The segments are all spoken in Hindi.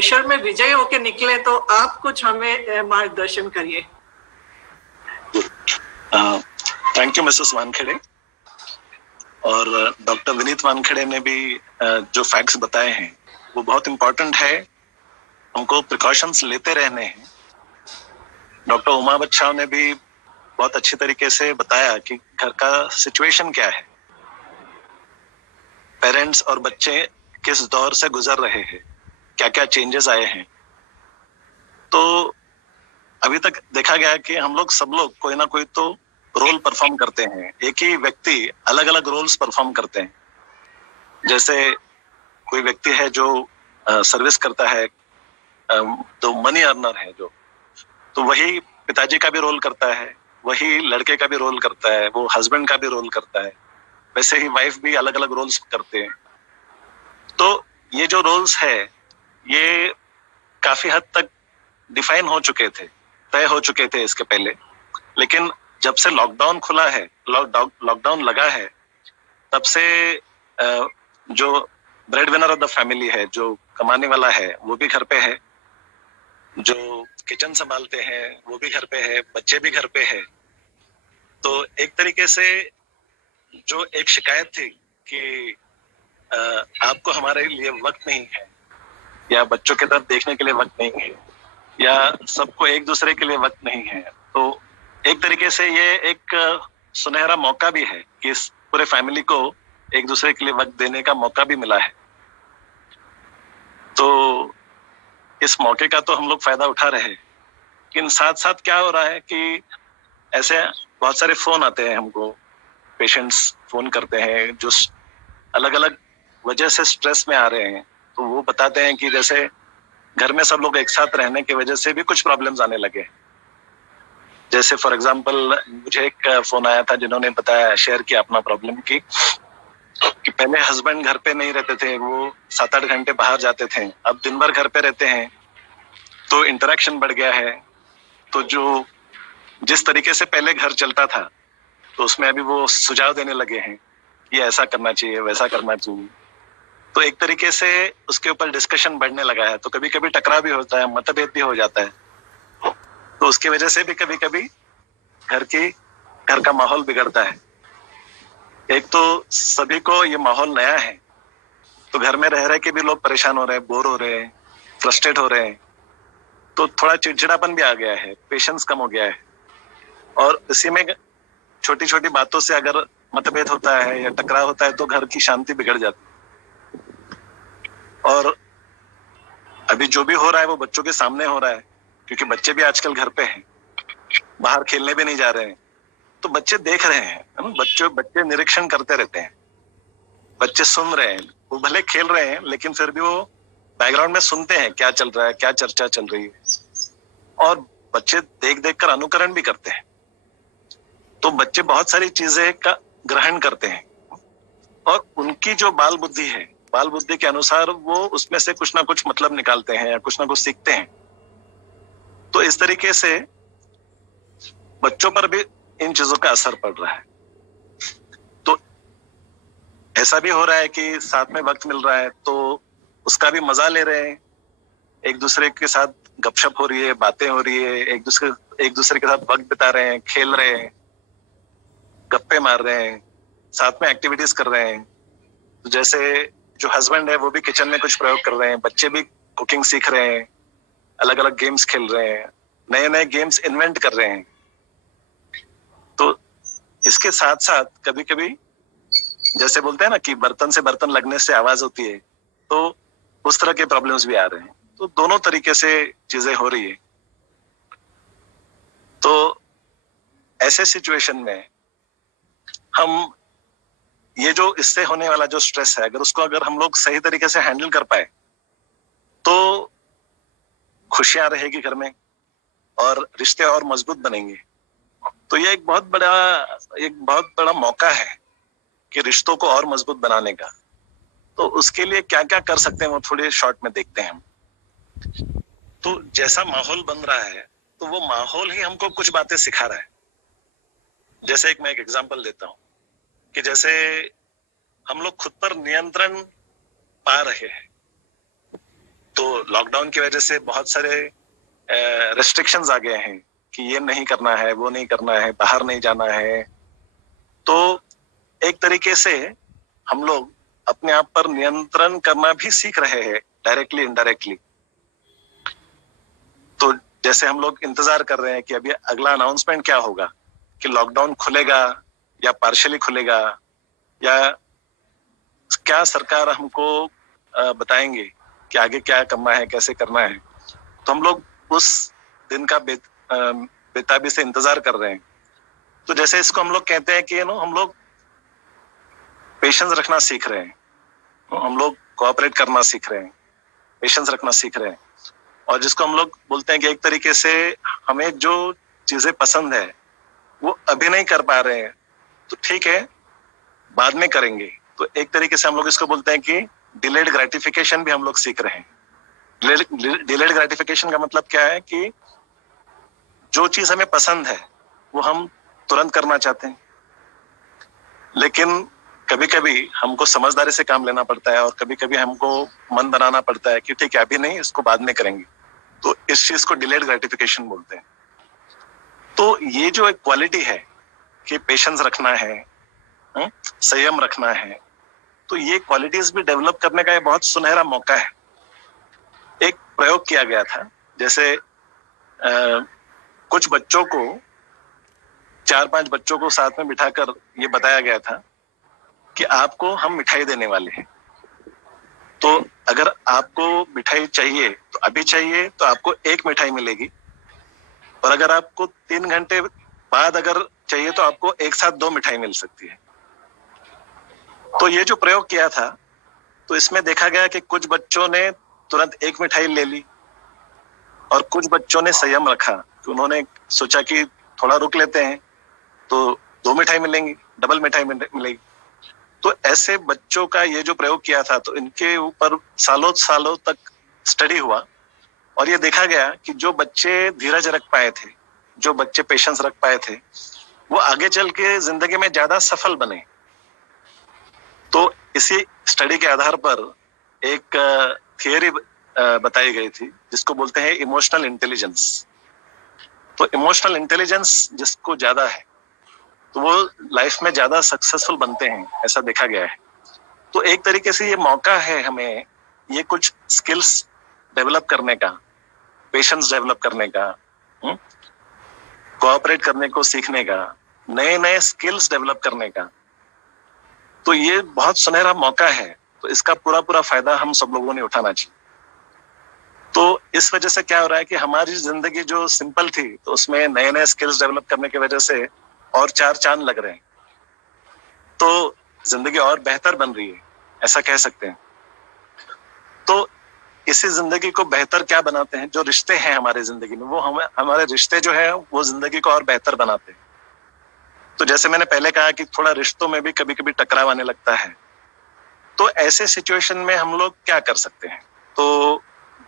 प्रेशर में विजयी होके निकले, तो आप कुछ हमें मार्गदर्शन करिए। Thank you Mrs Wankhede. और डॉक्टर विनीत वानखेड़े ने भी जो फैक्ट्स बताए हैं वो बहुत इंपॉर्टेंट है, हमको प्रिकॉशंस लेते रहने हैं। डॉक्टर उमा बच्छाव ने भी बहुत अच्छी तरीके से बताया कि घर का सिचुएशन क्या है, पेरेंट्स और बच्चे किस दौर से गुजर रहे हैं, क्या क्या चेंजेस आए हैं। तो अभी तक देखा गया कि हम लोग सब लोग कोई ना कोई तो रोल परफॉर्म करते हैं। एक ही व्यक्ति अलग अलग रोल्स परफॉर्म करते हैं। जैसे कोई व्यक्ति है जो सर्विस करता है, तो मनी अर्नर है जो, तो वही पिताजी का भी रोल करता है, वही लड़के का भी रोल करता है, वो हस्बैंड का भी रोल करता है। वैसे ही वाइफ भी अलग अलग रोल्स करते हैं। तो ये जो रोल्स है ये काफी हद तक डिफाइन हो चुके थे, तय हो चुके थे इसके पहले। लेकिन जब से लॉकडाउन खुला है, लॉकडाउन लगा है, तब से जो bread winner of the family है, जो कमाने वाला है, वो भी घर पे है, जो किचन संभालते हैं वो भी घर पे है, बच्चे भी घर पे है। तो एक तरीके से जो एक शिकायत थी कि आपको हमारे लिए वक्त नहीं है, या बच्चों की तरफ देखने के लिए वक्त नहीं है, या सबको एक दूसरे के लिए वक्त नहीं है, तो एक तरीके से ये एक सुनहरा मौका भी है कि इस पूरे फैमिली को एक दूसरे के लिए वक्त देने का मौका भी मिला है। तो इस मौके का तो हम लोग फायदा उठा रहे हैं। लेकिन साथ साथ क्या हो रहा है कि ऐसे बहुत सारे फोन आते हैं हमको, पेशेंट्स फोन करते हैं जो अलग अलग वजह से स्ट्रेस में आ रहे हैं। तो वो बताते हैं कि जैसे घर में सब लोग एक साथ रहने की वजह से भी कुछ प्रॉब्लम्स आने लगे। जैसे फॉर एग्जांपल मुझे एक फोन आया था जिन्होंने बताया, शेयर किया अपना प्रॉब्लम कि पहले हस्बैंड घर पे नहीं रहते थे, वो 7-8 घंटे बाहर जाते थे, अब दिन भर घर पे रहते हैं, तो इंटरेक्शन बढ़ गया है। तो जो जिस तरीके से पहले घर चलता था, तो उसमें अभी वो सुझाव देने लगे हैं कि ऐसा करना चाहिए, वैसा करना चाहिए। तो एक तरीके से उसके ऊपर डिस्कशन बढ़ने लगा है। तो कभी कभी टकराव भी होता है, मतभेद भी हो जाता है। तो उसकी वजह से भी कभी कभी घर का माहौल बिगड़ता है। एक तो सभी को ये माहौल नया है, तो घर में रह रहे के भी लोग परेशान हो रहे हैं, बोर हो रहे हैं, फ्रस्ट्रेट हो रहे हैं। तो थोड़ा चिड़चिड़ापन भी आ गया है, पेशेंस कम हो गया है। और इसी में छोटी छोटी बातों से अगर मतभेद होता है या टकराव होता है तो घर की शांति बिगड़ जाती है। और अभी जो भी हो रहा है वो बच्चों के सामने हो रहा है, क्योंकि बच्चे भी आजकल घर पे हैं, बाहर खेलने भी नहीं जा रहे हैं। तो बच्चे देख रहे हैं, बच्चे निरीक्षण करते रहते हैं, बच्चे सुन रहे हैं। वो भले खेल रहे हैं लेकिन फिर भी वो बैकग्राउंड में सुनते हैं क्या चल रहा है, क्या चर्चा चल रही है। और बच्चे देख देख कर अनुकरण भी करते हैं। तो बच्चे बहुत सारी चीजें का ग्रहण करते हैं, और उनकी जो बाल बुद्धि है, बाल बुद्धि के अनुसार वो उसमें से कुछ ना कुछ मतलब निकालते हैं या कुछ ना कुछ सीखते हैं। तो इस तरीके से बच्चों पर भी इन चीजों का असर पड़ रहा है। तो ऐसा भी हो रहा है कि साथ में वक्त मिल रहा है तो उसका भी मजा ले रहे हैं, एक दूसरे के साथ गपशप हो रही है, बातें हो रही है, एक दूसरे के साथ वक्त बिता रहे हैं, खेल रहे हैं, गप्पे मार रहे हैं, साथ में एक्टिविटीज कर रहे हैं। तो जैसे जो हस्बैंड है वो भी किचन में कुछ प्रयोग कर रहे हैं, बच्चे भी कुकिंग सीख रहे हैं, अलग अलग गेम्स खेल रहे हैं, नए नए गेम्स इन्वेंट कर रहे हैं। तो इसके साथ साथ कभी कभी जैसे बोलते हैं ना कि बर्तन से बर्तन लगने से आवाज होती है, तो उस तरह के प्रॉब्लम्स भी आ रहे हैं। तो दोनों तरीके से चीजें हो रही है। तो ऐसे सिचुएशन में हम ये जो इससे होने वाला जो स्ट्रेस है, अगर हम लोग सही तरीके से हैंडल कर पाए तो खुशियां रहेगी घर में और रिश्ते और मजबूत बनेंगे। तो ये एक बहुत बड़ा मौका है कि रिश्तों को और मजबूत बनाने का। तो उसके लिए क्या क्या कर सकते हैं वो थोड़े शॉर्ट में देखते हैं हम। तो जैसा माहौल बन रहा है तो वो माहौल ही हमको कुछ बातें सिखा रहा है। जैसे मैं एक एग्जांपल देता हूँ कि जैसे हम लोग खुद पर नियंत्रण पा रहे हैं, तो लॉकडाउन की वजह से बहुत सारे रेस्ट्रिक्शंस आ गए हैं कि ये नहीं करना है, वो नहीं करना है, बाहर नहीं जाना है। तो एक तरीके से हम लोग अपने आप पर नियंत्रण करना भी सीख रहे हैं, डायरेक्टली इनडायरेक्टली। तो जैसे हम लोग इंतजार कर रहे हैं कि अभी अगला अनाउंसमेंट क्या होगा, कि लॉकडाउन खुलेगा या पार्शियली खुलेगा, या क्या सरकार हमको बताएंगे कि आगे क्या करना है, कैसे करना है। तो हम लोग उस दिन का बेताबी से इंतजार कर रहे हैं। तो जैसे इसको हम लोग कहते हैं कि हम लोग पेशेंस रखना सीख रहे हैं, हम लोग कोऑपरेट करना सीख रहे हैं, पेशेंस रखना सीख रहे हैं। और जिसको हम लोग बोलते हैं कि एक तरीके से हमें जो चीजें पसंद है वो अभी नहीं कर पा रहे हैं, तो ठीक है, बाद में करेंगे। तो एक तरीके से हम लोग इसको बोलते हैं कि डिलेड ग्रेटिफिकेशन भी हम लोग सीख रहे हैं। डिलेड ग्रेटिफिकेशन का मतलब क्या है कि जो चीज हमें पसंद है वो हम तुरंत करना चाहते हैं, लेकिन कभी कभी हमको समझदारी से काम लेना पड़ता है और कभी कभी हमको मन बनाना पड़ता है कि ठीक है, अभी नहीं, इसको बाद में करेंगे। तो इस चीज को डिलेड ग्रेटिफिकेशन बोलते हैं। तो ये जो एक क्वालिटी है कि पेशेंस रखना है, संयम रखना है, तो ये क्वालिटीज भी डेवलप करने का ये बहुत सुनहरा मौका है। एक प्रयोग किया गया था, जैसे कुछ बच्चों को, 4-5 बच्चों को साथ में बिठाकर ये बताया गया था कि आपको हम मिठाई देने वाले हैं। तो अगर आपको मिठाई चाहिए तो अभी चाहिए तो आपको 1 मिठाई मिलेगी, और अगर आपको 3 घंटे बाद अगर चाहिए तो आपको एक साथ 2 मिठाई मिल सकती है। तो ये जो प्रयोग किया था, तो इसमें देखा गया कि कुछ बच्चों ने तुरंत 1 मिठाई ले ली और कुछ बच्चों ने संयम रखा कि उन्होंने सोचा कि थोड़ा रुक लेते हैं तो 2 मिठाई मिलेंगी, डबल मिठाई मिलेगी। तो ऐसे बच्चों का ये जो प्रयोग किया था, तो इनके ऊपर सालों सालों तक स्टडी हुआ और ये देखा गया कि जो बच्चे धीरज रख पाए थे, जो बच्चे पेशेंस रख पाए थे, वो आगे चल के जिंदगी में ज्यादा सफल बने। तो इसी स्टडी के आधार पर एक थियरी बताई गई थी जिसको बोलते हैं इमोशनल इंटेलिजेंस। तो इमोशनल इंटेलिजेंस जिसको ज्यादा है तो वो लाइफ में ज्यादा सक्सेसफुल बनते हैं, ऐसा देखा गया है। तो एक तरीके से ये मौका है हमें ये कुछ स्किल्स डेवलप करने का, पेशेंस डेवलप करने का, कोऑपरेट करने को सीखने का, नए नए स्किल्स डेवलप करने का। तो ये बहुत सुनहरा मौका है, तो इसका पूरा पूरा फायदा हम सब लोगों ने उठाना चाहिए। तो इस वजह से क्या हो रहा है कि हमारी जिंदगी जो सिंपल थी, तो उसमें नए नए स्किल्स डेवलप करने की वजह से और 4 चांद लग रहे हैं, तो जिंदगी और बेहतर बन रही है, ऐसा कह सकते हैं। तो इसी जिंदगी को बेहतर क्या बनाते हैं, जो रिश्ते हैं हमारे जिंदगी में, वो हमारे रिश्ते जो है वो जिंदगी को और बेहतर बनाते हैं। तो जैसे मैंने पहले कहा कि थोड़ा रिश्तों में भी कभी कभी टकराव आने लगता है, तो ऐसे सिचुएशन में हम लोग क्या कर सकते हैं। तो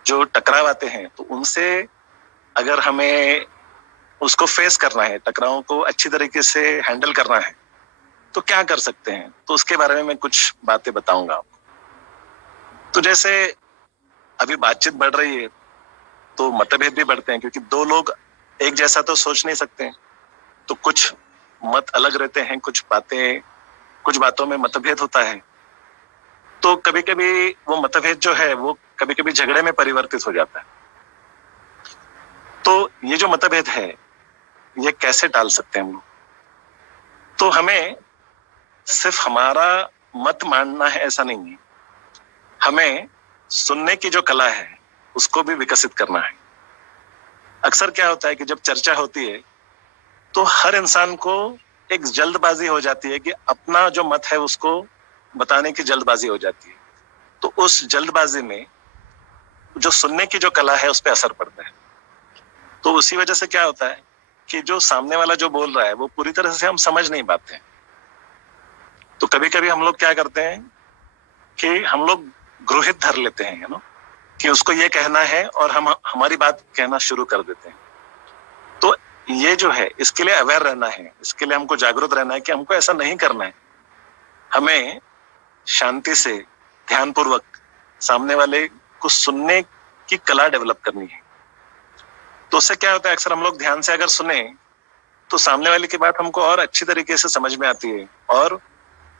जो टकराव आते हैं तो उनसे अगर हमें उसको फेस करना है, टकरावों को अच्छी तरीके से हैंडल करना है, तो क्या कर सकते हैं, तो उसके बारे में मैं कुछ बातें बताऊंगा आपको। तो जैसे अभी बातचीत बढ़ रही है तो मतभेद भी बढ़ते हैं, क्योंकि 2 लोग एक जैसा तो सोच नहीं सकते हैं, तो कुछ मत अलग रहते हैं, कुछ बातों में मतभेद होता है। तो कभी कभी वो मतभेद जो है वो कभी कभी झगड़े में परिवर्तित हो जाता है। तो ये जो मतभेद है ये कैसे टाल सकते हैं हम लोग। तो हमें सिर्फ हमारा मत मानना है ऐसा नहीं है, हमें सुनने की जो कला है उसको भी विकसित करना है। अक्सर क्या होता है कि जब चर्चा होती है तो हर इंसान को एक जल्दबाजी हो जाती है कि अपना जो मत है उसको बताने की जल्दबाजी हो जाती है। तो उस जल्दबाजी में जो सुनने की जो कला है उस पर असर पड़ता है। तो उसी वजह से क्या होता है कि जो सामने वाला जो बोल रहा है वो पूरी तरह से हम समझ नहीं पाते हैं। तो कभी कभी हम लोग क्या करते हैं कि हम लोग गृहित धर लेते हैं, कि उसको ये कहना है और हम हमारी बात कहना शुरू कर देते हैं। तो ये जो है इसके लिए अवेयर रहना है, इसके लिए हमको जागरूक रहना है कि हमको ऐसा नहीं करना है। हमें शांति से ध्यानपूर्वक सामने वाले को सुनने की कला डेवलप करनी है। तो उससे क्या होता है, अक्सर हम लोग ध्यान से अगर सुने तो सामने वाले की बात हमको और अच्छी तरीके से समझ में आती है, और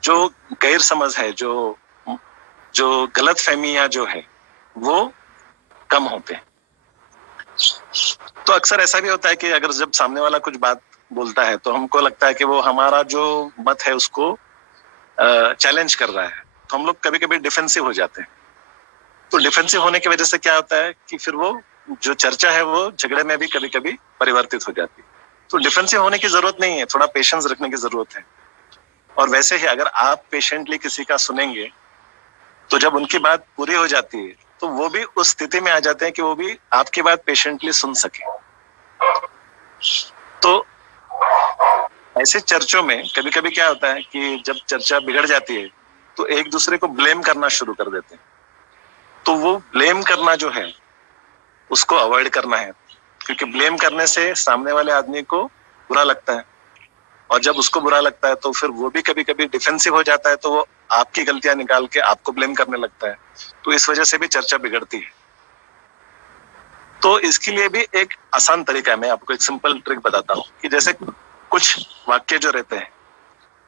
जो गैर समझ है, जो गलत फहमियां जो है वो कम होते हैं। तो अक्सर ऐसा भी होता है कि अगर जब सामने वाला कुछ बात बोलता है तो हमको लगता है कि वो हमारा जो मत है उसको चैलेंज कर रहा है, तो हम लोग कभी कभी डिफेंसिव हो जाते हैं। तो डिफेंसिव होने की वजह से क्या होता है कि फिर वो जो चर्चा है वो झगड़े में भी कभी कभी परिवर्तित हो जाती है। तो डिफेंसिव होने की जरूरत नहीं है, थोड़ा पेशेंस रखने की जरूरत है। और वैसे ही अगर आप पेशेंटली किसी का सुनेंगे तो जब उनकी बात पूरी हो जाती है तो वो भी उस स्थिति में आ जाते हैं कि वो भी आपकी बात पेशेंटली सुन सके। तो ऐसे चर्चों में कभी कभी क्या होता है कि जब चर्चा बिगड़ जाती है तो एक दूसरे को ब्लेम करना शुरू कर देते हैं। तो वो ब्लेम करना जो है उसको अवॉइड करना है, क्योंकि ब्लेम करने से सामने वाले आदमी को बुरा लगता है, और जब उसको बुरा लगता है तो फिर वो भी कभी कभी डिफेंसिव हो जाता है, तो वो आपकी गलतियां निकाल के आपको ब्लेम करने लगता है। तो इस वजह से भी चर्चा बिगड़ती है। तो इसके लिए भी एक आसान तरीका है, मैं आपको एक सिंपल ट्रिक बताता हूँ कि जैसे कुछ वाक्य जो रहते हैं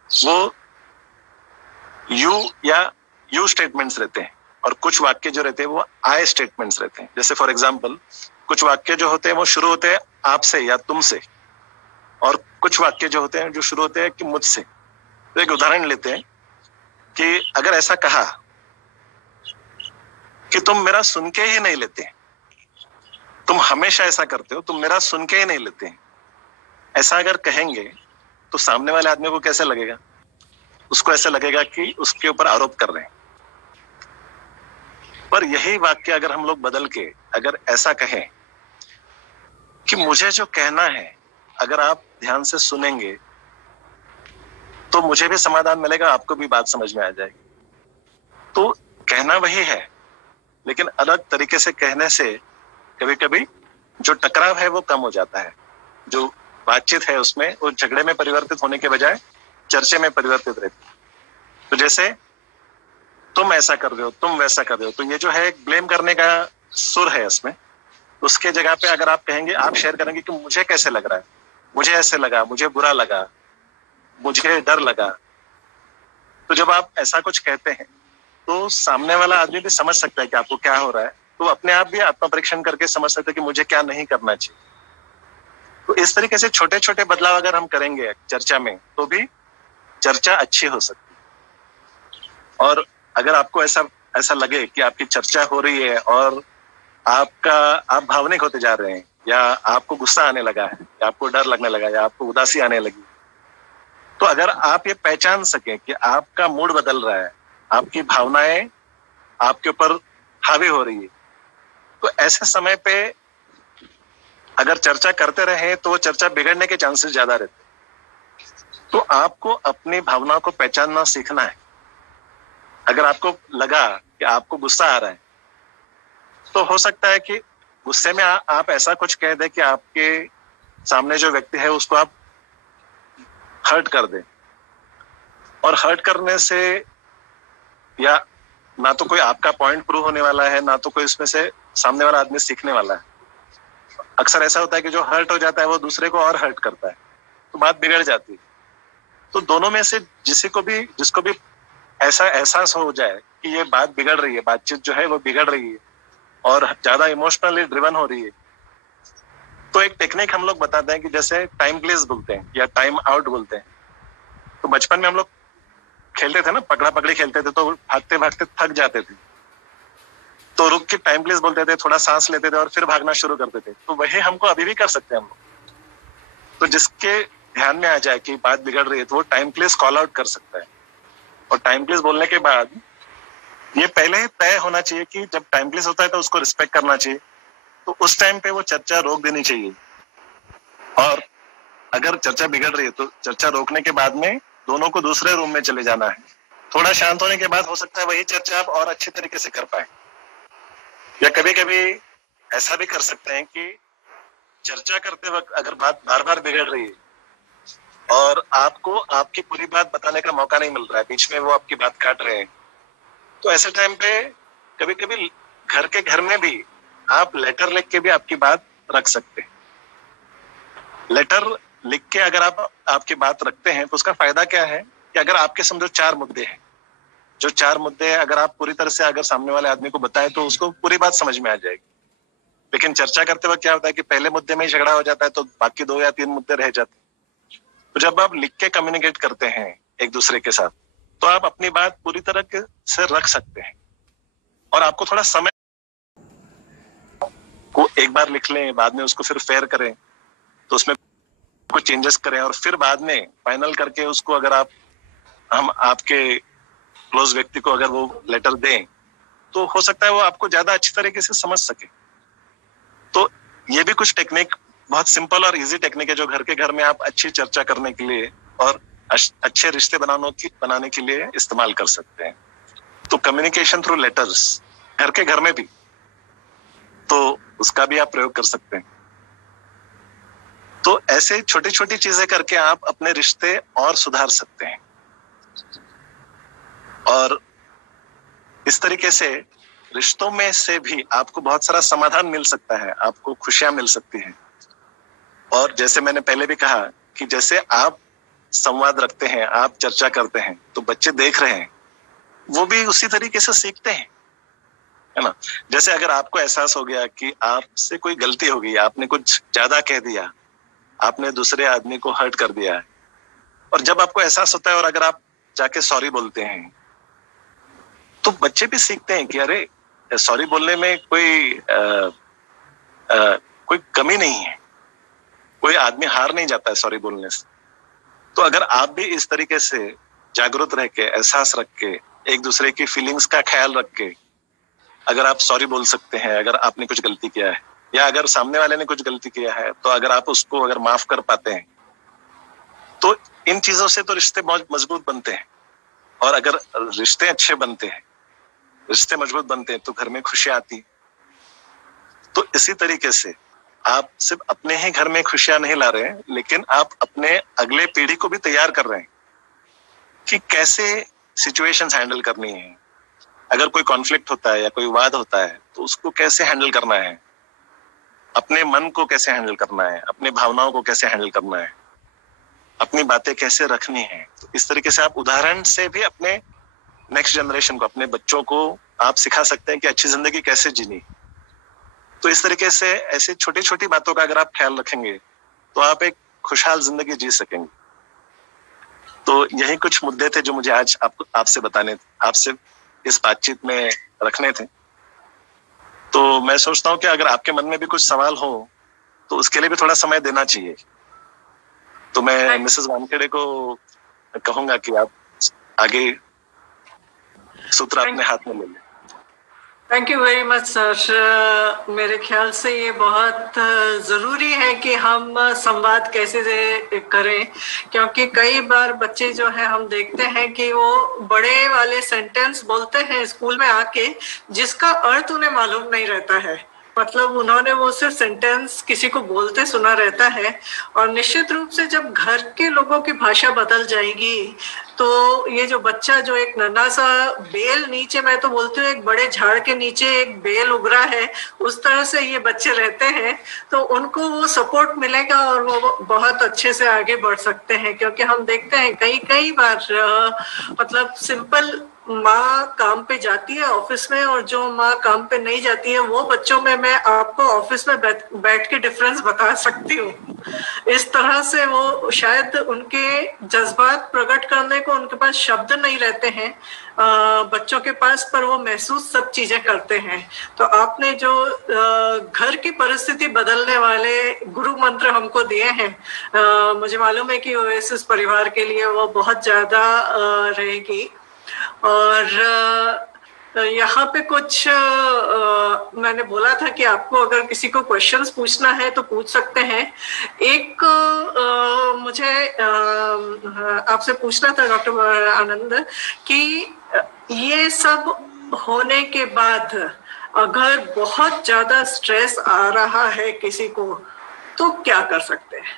वो यू या यू स्टेटमेंट्स रहते हैं, और कुछ वाक्य जो रहते हैं वो आई स्टेटमेंट्स रहते हैं। जैसे फॉर एग्जाम्पल कुछ वाक्य जो होते हैं वो शुरू होते हैं आपसे या तुमसे, और कुछ वाक्य जो होते हैं जो शुरू होते हैं कि मुझसे। तो एक उदाहरण लेते हैं कि अगर ऐसा कहा कि तुम मेरा सुन के ही नहीं लेते, तुम हमेशा ऐसा करते हो, तुम मेरा सुन के ही नहीं लेते, ऐसा अगर कहेंगे तो सामने वाले आदमी को कैसे लगेगा? उसको ऐसा लगेगा कि उसके ऊपर आरोप कर रहे हैं। पर यही वाक्य अगर हम लोग बदल के अगर ऐसा कहें कि मुझे जो कहना है अगर आप ध्यान से सुनेंगे तो मुझे भी समाधान मिलेगा, आपको भी बात समझ में आ जाएगी। तो कहना वही है, लेकिन अलग तरीके से कहने से कभी कभी जो टकराव है वो कम हो जाता है, जो बातचीत है उसमें वो झगड़े में परिवर्तित होने के बजाय चर्चे में परिवर्तित रहती है। तो जैसे तुम ऐसा कर रहे हो, तुम वैसा कर रहे हो, तो ये जो है ब्लेम करने का सुर है इसमें। उसके जगह पे अगर आप कहेंगे, आप शेयर करेंगे कि मुझे कैसे लग रहा है, मुझे ऐसे लगा, मुझे बुरा लगा, मुझे डर लगा। तो जब आप ऐसा कुछ कहते हैं तो सामने वाला आदमी भी समझ सकता है कि आपको क्या हो रहा है, तो अपने आप भी आत्म परीक्षण करके समझ सकते हैं कि मुझे क्या नहीं करना चाहिए। तो इस तरीके से छोटे छोटे बदलाव अगर हम करेंगे चर्चा में तो भी चर्चा अच्छी हो सकती है। और अगर आपको ऐसा लगे कि आपकी चर्चा हो रही है और आप भावनिक होते जा रहे हैं, या आपको गुस्सा आने लगा है, या आपको डर लगने लगा, या आपको उदासी आने लगी, तो अगर आप ये पहचान सकें कि आपका मूड बदल रहा है, आपकी भावनाएं आपके ऊपर हावी हो रही है, तो ऐसे समय पे अगर चर्चा करते रहे तो वो चर्चा बिगड़ने के चांसेस ज्यादा रहते हैं। तो आपको अपनी भावनाओं को पहचानना सीखना है। अगर आपको लगा कि आपको गुस्सा आ रहा है तो हो सकता है कि गुस्से में आप ऐसा कुछ कह दे कि आपके सामने जो व्यक्ति है उसको आप हर्ट कर दे, और हर्ट करने से या ना तो कोई आपका पॉइंट प्रूव होने वाला है, ना तो कोई इसमें से सामने वाला आदमी सीखने वाला है। अक्सर ऐसा होता है कि जो हर्ट हो जाता है वो दूसरे को और हर्ट करता है, तो बात बिगड़ जाती है। तो दोनों में से जिसको भी ऐसा एहसास हो जाए कि ये बात बिगड़ रही है, बातचीत जो है वो बिगड़ रही है और ज्यादा इमोशनली ड्रिवन हो रही है, तो एक टेक्निक हम लोग बताते हैं कि जैसे टाइम प्लीज बोलते हैं या टाइम आउट बोलते हैं। तो बचपन में हम लोग खेलते थे ना, पकड़ा पकड़ी खेलते थे, तो भागते भागते थक जाते थे, तो रुक के टाइम प्लीज बोलते थे, थोड़ा सांस लेते थे और फिर भागना शुरू करते थे। तो वही हमको अभी भी कर सकते हैं हम लोग। तो जिसके ध्यान में आ जाए कि बात बिगड़ रही है तो वो टाइम प्लीज कॉल आउट कर सकता है। और टाइम प्लीज बोलने के बाद ये पहले ही तय होना चाहिए कि जब टाइम प्लीज होता है तो उसको रिस्पेक्ट करना चाहिए, तो उस टाइम पे वो चर्चा रोक देनी चाहिए। और अगर चर्चा बिगड़ रही है तो चर्चा रोकने के बाद में दोनों को दूसरे रूम में चले जाना है। थोड़ा शांत होने के बाद हो सकता है वही चर्चा आप और अच्छे तरीके से कर पाए। या कभी कभी ऐसा भी कर सकते हैं कि चर्चा करते वक्त अगर बात बार बार बिगड़ रही है और आपको आपकी पूरी बात बताने का मौका नहीं मिल रहा है, बीच में वो आपकी बात काट रहे हैं, तो ऐसे टाइम पे कभी कभी घर में भी आप लेटर लिख के भी आपकी बात रख सकते हैं। लेटर लिख के अगर आप आपकी बात रखते हैं तो उसका फायदा क्या है कि अगर आपके समझो 4 मुद्दे हैं, जो 4 मुद्दे अगर आप पूरी तरह से अगर सामने वाले आदमी को बताएं तो उसको पूरी बात समझ में आ जाएगी। लेकिन चर्चा करते वक्त क्या होता है कि पहले मुद्दे में ही झगड़ा हो जाता है तो बाकी 2 या 3 मुद्दे रह जाते हैं। तो जब आप लिख के कम्युनिकेट करते हैं एक दूसरे के साथ तो आप अपनी बात पूरी तरह से रख सकते हैं। और आपको थोड़ा समय को एक बार लिख लें, बाद में उसको फिर फेयर करें, तो उसमें कुछ चेंजेस करें और फिर बाद में फाइनल करके उसको अगर हम आपके क्लोज व्यक्ति को अगर वो लेटर दें तो हो सकता है वो आपको ज्यादा अच्छी तरीके से समझ सके। तो ये भी कुछ टेक्निक, बहुत सिंपल और इजी टेक्निक है जो घर के घर में आप अच्छी चर्चा करने के लिए और अच्छे रिश्ते बनाने के लिए इस्तेमाल कर सकते हैं। तो कम्युनिकेशन थ्रू लेटर्स घर के घर में भी, तो उसका भी आप प्रयोग कर सकते हैं। तो ऐसे छोटी छोटी चीजें करके आप अपने रिश्ते और सुधार सकते हैं और इस तरीके से रिश्तों में से भी आपको बहुत सारा समाधान मिल सकता है, आपको खुशियां मिल सकती हैं। और जैसे मैंने पहले भी कहा कि जैसे आप संवाद रखते हैं, आप चर्चा करते हैं, तो बच्चे देख रहे हैं, वो भी उसी तरीके से सीखते हैं, है ना। जैसे अगर आपको एहसास हो गया कि आपसे कोई गलती हो गई, आपने कुछ ज्यादा कह दिया, आपने दूसरे आदमी को हर्ट कर दिया है, और जब आपको एहसास होता है और अगर आप जाके सॉरी बोलते हैं तो बच्चे भी सीखते हैं कि अरे सॉरी बोलने में कोई कमी नहीं है, कोई आदमी हार नहीं जाता है सॉरी बोलने से। तो अगर आप भी इस तरीके से जागरूक रह के, एहसास रख के, एक दूसरे की फीलिंग्स का ख्याल रख के अगर आप सॉरी बोल सकते हैं, अगर आपने कुछ गलती किया है या अगर सामने वाले ने कुछ गलती किया है, तो अगर आप उसको अगर माफ कर पाते हैं तो इन चीजों से तो रिश्ते बहुत मजबूत बनते हैं। और अगर रिश्ते अच्छे बनते हैं, रिश्ते मजबूत बनते हैं, तो घर में खुशियां आती। तो इसी तरीके से आप सिर्फ अपने ही घर में खुशियां नहीं ला रहे हैं, लेकिन आप अपने अगले पीढ़ी को भी तैयार कर रहे हैं कि कैसे सिचुएशंस हैंडल करनी है। अगर कोई कॉन्फ्लिक्ट होता है या कोई वाद होता है तो उसको कैसे हैंडल करना है, अपने मन को कैसे हैंडल करना है, अपनी भावनाओं को कैसे हैंडल करना है, अपनी बातें कैसे रखनी है। तो इस तरीके से आप उदाहरण से भी अपने नेक्स्ट जनरेशन को, अपने बच्चों को आप सिखा सकते हैं कि अच्छी जिंदगी कैसे जीनी। तो इस तरीके से ऐसी छोटी छोटी बातों का अगर आप ख्याल रखेंगे तो आप एक खुशहाल जिंदगी जी सकेंगे। तो यही कुछ मुद्दे थे जो मुझे आज आपसे इस बातचीत में रखने थे। तो मैं सोचता हूँ कि अगर आपके मन में भी कुछ सवाल हो तो उसके लिए भी थोड़ा समय देना चाहिए। तो मैं मिसेस वानखेड़े को कहूंगा कि आप आगे सूत्र अपने हाथ में ले लें। Thank you very much sir. मेरे ख्याल से ये बहुत ज़रूरी है कि हम संवाद कैसे करें, क्योंकि कई बार बच्चे जो है हम देखते हैं कि वो बड़े वाले सेंटेंस बोलते हैं स्कूल में आके, जिसका अर्थ उन्हें मालूम नहीं रहता है। मतलब उन्होंने वो सिर्फ सेंटेंस किसी को बोलते सुना रहता है, और निश्चित रूप से जब घर के लोगों की भाषा बदल जाएगी तो ये जो बच्चा जो एक नन्हा सा बेल नीचे, मैं तो बोलती हूँ एक बड़े झाड़ के नीचे एक बेल उगरा है, उस तरह से ये बच्चे रहते हैं, तो उनको वो सपोर्ट मिलेगा और वो बहुत अच्छे से आगे बढ़ सकते हैं। क्योंकि हम देखते हैं कई बार मतलब सिंपल माँ काम पे जाती है ऑफिस में, और जो माँ काम पे नहीं जाती है वो बच्चों में मैं आपको ऑफिस में बैठ के डिफरेंस बता सकती हूँ। इस तरह से वो शायद उनके जज्बात प्रकट करने को उनके पास शब्द नहीं रहते हैं बच्चों के पास, पर वो महसूस सब चीजें करते हैं। तो आपने जो घर की परिस्थिति बदलने वाले गुरु मंत्र हमको दिए हैं, मुझे मालूम है कि ओएसिस परिवार के लिए वो बहुत ज्यादा रहेगी। और यहाँ पे कुछ मैंने बोला था कि आपको अगर किसी को क्वेश्चंस पूछना है तो पूछ सकते हैं। एक मुझे आपसे पूछना था डॉक्टर आनंद कि ये सब होने के बाद अगर बहुत ज्यादा स्ट्रेस आ रहा है किसी को तो क्या कर सकते हैं?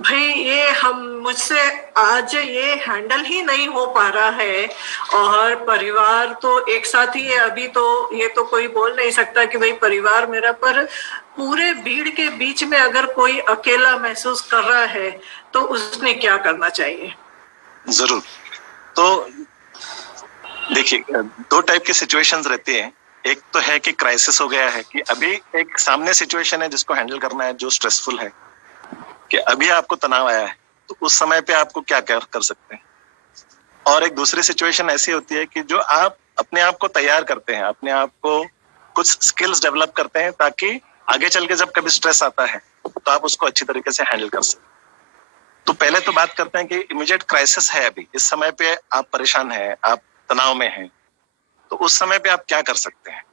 भाई ये हम मुझसे आज ये हैंडल ही नहीं हो पा रहा है, और परिवार तो एक साथ ही है अभी, तो ये तो कोई बोल नहीं सकता कि भाई परिवार मेरा, पर पूरे भीड़ के बीच में अगर कोई अकेला महसूस कर रहा है तो उसने क्या करना चाहिए? जरूर। तो देखिए, दो टाइप की सिचुएशंस रहती हैं। एक तो है कि क्राइसिस हो गया है, कि अभी एक सामने सिचुएशन है जिसको हैंडल करना है, जो स्ट्रेसफुल है, कि अभी आपको तनाव आया है, तो उस समय पे आपको क्या कर सकते हैं। और एक दूसरी सिचुएशन ऐसी होती है कि जो आप अपने आप को तैयार करते हैं, अपने आप को कुछ स्किल्स डेवलप करते हैं, ताकि आगे चल के जब कभी स्ट्रेस आता है तो आप उसको अच्छी तरीके से हैंडल कर सकें। तो पहले तो बात करते हैं कि इमीडिएट क्राइसिस है, अभी इस समय पे आप परेशान हैं, आप तनाव में हैं, तो उस समय पे आप क्या कर सकते हैं।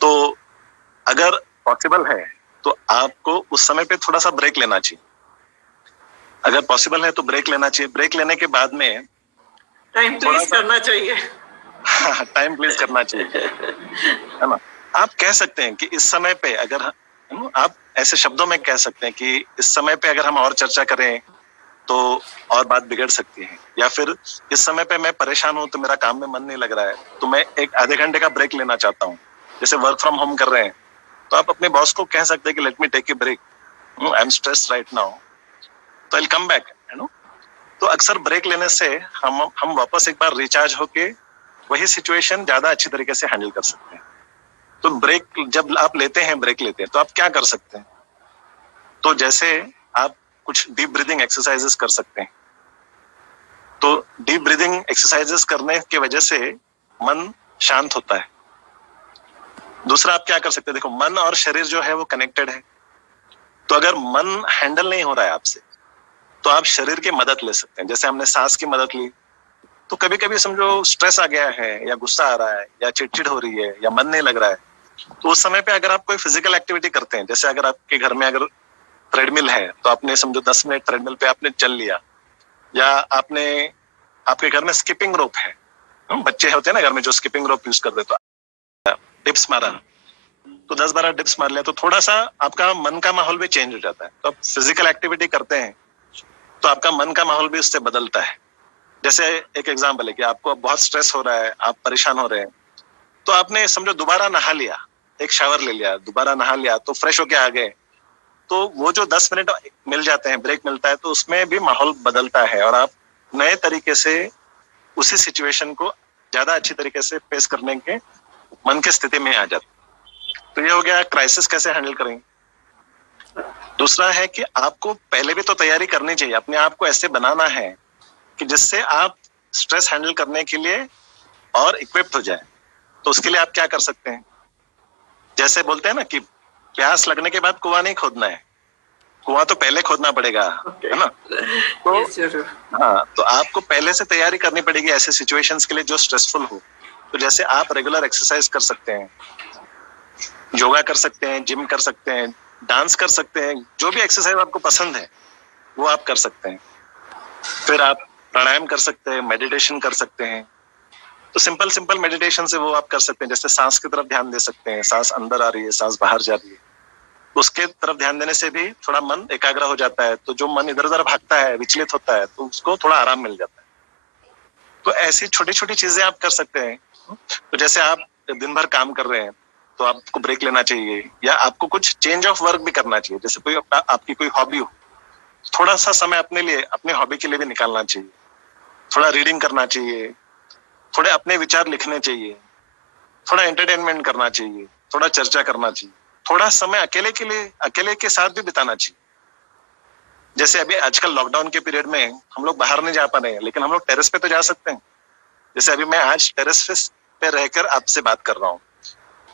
तो अगर पॉसिबल है तो आपको उस समय पे थोड़ा सा ब्रेक लेना चाहिए। अगर पॉसिबल है तो ब्रेक लेना चाहिए। ब्रेक लेने के बाद में टाइम प्लीज करना चाहिए। टाइम प्लीज करना चाहिए, है ना। आप कह सकते हैं कि इस समय पे अगर आप ऐसे शब्दों में कह सकते हैं कि इस समय पे अगर हम और चर्चा करें तो और बात बिगड़ सकती है, या फिर इस समय पे मैं परेशान हूं तो मेरा काम में मन नहीं लग रहा है, तो मैं एक आधे घंटे का ब्रेक लेना चाहता हूँ। जैसे वर्क फ्रॉम होम कर रहे हैं तो आप अपने बॉस को कह सकते हैं कि let me take a break, I am stressed right now, तो I will come back, you know. तो अक्सर ब्रेक लेने से हम वापस एक बार रिचार्ज होके वही सिचुएशन ज्यादा अच्छी तरीके से हैंडल कर सकते हैं। तो ब्रेक जब आप लेते हैं, ब्रेक लेते हैं, तो आप क्या कर सकते हैं। तो जैसे आप कुछ डीप ब्रीदिंग एक्सरसाइजेस कर सकते हैं। तो डीप ब्रीदिंग एक्सरसाइजेस करने की वजह से मन शांत होता है। दूसरा आप क्या कर सकते हैं, देखो मन और शरीर जो है वो कनेक्टेड है। तो अगर मन हैंडल नहीं हो रहा है आपसे, तो आप शरीर की मदद ले सकते हैं। जैसे हमने सांस की मदद ली, तो कभी कभी समझो स्ट्रेस आ गया है, या गुस्सा आ रहा है, या चिड़चिड़ हो रही है, या मन नहीं लग रहा है, तो उस समय पे अगर आप कोई फिजिकल एक्टिविटी करते हैं, जैसे अगर आपके घर में अगर ट्रेडमिल है तो आपने समझो 10 मिनट ट्रेडमिल पे आपने चल लिया, या आपने आपके घर में स्किपिंग रोप है, बच्चे होते हैं ना घर में जो स्किपिंग रोप यूज करते, तो डिप्स मारा, तो 10-12 डिप्स मार लिया, तो थोड़ा सा आपका मन का माहौल भी चेंज हो जाता है। तो आप फिजिकल एक्टिविटी करते हैं तो आपका मन का माहौल भी उससे बदलता है। जैसे एक एग्जांपल है कि आपको बहुत स्ट्रेस हो रहा है, आप परेशान हो रहे हैं, तो आपने समझो दोबारा नहा लिया, एक शावर ले लिया, दोबारा नहा लिया, तो फ्रेश होके आ गए, तो वो जो 10 मिनट मिल जाते हैं, ब्रेक मिलता है, तो उसमें भी माहौल बदलता है और आप नए तरीके से उसी सिचुएशन को ज्यादा अच्छी तरीके से फेस करने के मन की स्थिति में आ जाते। तो ये हो गया क्राइसिस कैसे हैंडल करेंगे। दूसरा है कि आपको पहले भी तो तैयारी करनी चाहिए, अपने आप को ऐसे बनाना है कि जिससे आप स्ट्रेस हैंडल करने के लिए और इक्विप्ड हो जाए। तो उसके लिए आप क्या कर सकते हैं, जैसे बोलते हैं ना कि प्यास लगने के बाद कुआं नहीं खोदना है, कुआं तो पहले खोदना पड़ेगा, है ना। तो हाँ, तो आपको पहले से तैयारी करनी पड़ेगी ऐसे सिचुएशंस के लिए जो स्ट्रेसफुल हो। तो जैसे आप रेगुलर एक्सरसाइज कर सकते हैं, योगा कर सकते हैं, जिम कर सकते हैं, डांस कर सकते हैं, जो भी एक्सरसाइज आपको पसंद है वो आप कर सकते हैं। फिर आप प्राणायाम कर सकते हैं, मेडिटेशन कर सकते हैं। तो सिंपल मेडिटेशन से वो आप कर सकते हैं, जैसे सांस की तरफ ध्यान दे सकते हैं, सांस अंदर आ रही है, सांस बाहर जा रही है, उसके तरफ ध्यान देने से भी थोड़ा मन एकाग्र हो जाता है। तो जो मन इधर उधर भागता है, विचलित होता है, तो उसको थोड़ा आराम मिल जाता है। तो ऐसी छोटी छोटी चीजें आप कर सकते हैं। तो जैसे आप दिन भर काम कर रहे हैं तो आपको ब्रेक लेना चाहिए, या आपको कुछ चेंज ऑफ वर्क भी करना चाहिए। जैसे कोई आपकी कोई हॉबी हो, थोड़ा सा समय अपने लिए, अपने हॉबी के लिए भी निकालना चाहिए। थोड़ा रीडिंग करना चाहिए, थोड़े अपने विचार लिखने चाहिए, थोड़ा एंटरटेनमेंट करना चाहिए, थोड़ा चर्चा करना चाहिए, थोड़ा समय अकेले के लिए, अकेले के साथ भी बिताना चाहिए। जैसे अभी आजकल लॉकडाउन के पीरियड में हम लोग बाहर नहीं जा पा रहे हैं, लेकिन हम लोग टेरेस पे तो जा सकते हैं। जैसे अभी मैं आज टेरेस पे रहकर आपसे बात कर रहा हूँ,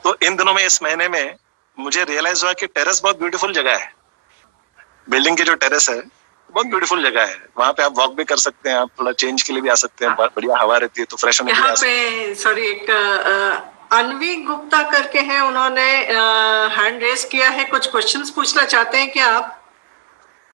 तो इन दिनों में, इस महीने में मुझे रियलाइज हुआ कि टेरेस बहुत ब्यूटीफुल जगह है। बिल्डिंग की जो टेरेस है बहुत ब्यूटीफुल जगह है, वहां पे आप वॉक भी कर सकते हैं, आप थोड़ा चेंज के लिए भी आ सकते हैं, बढ़िया हवा रहती है तो फ्रेश होने के लिए। यहाँ पे सॉरी, एक अनवी गुप्ता करके हैं, उन्होंने हैंड रेस किया है, कुछ क्वेश्चंस पूछना चाहते हैं क्या आप?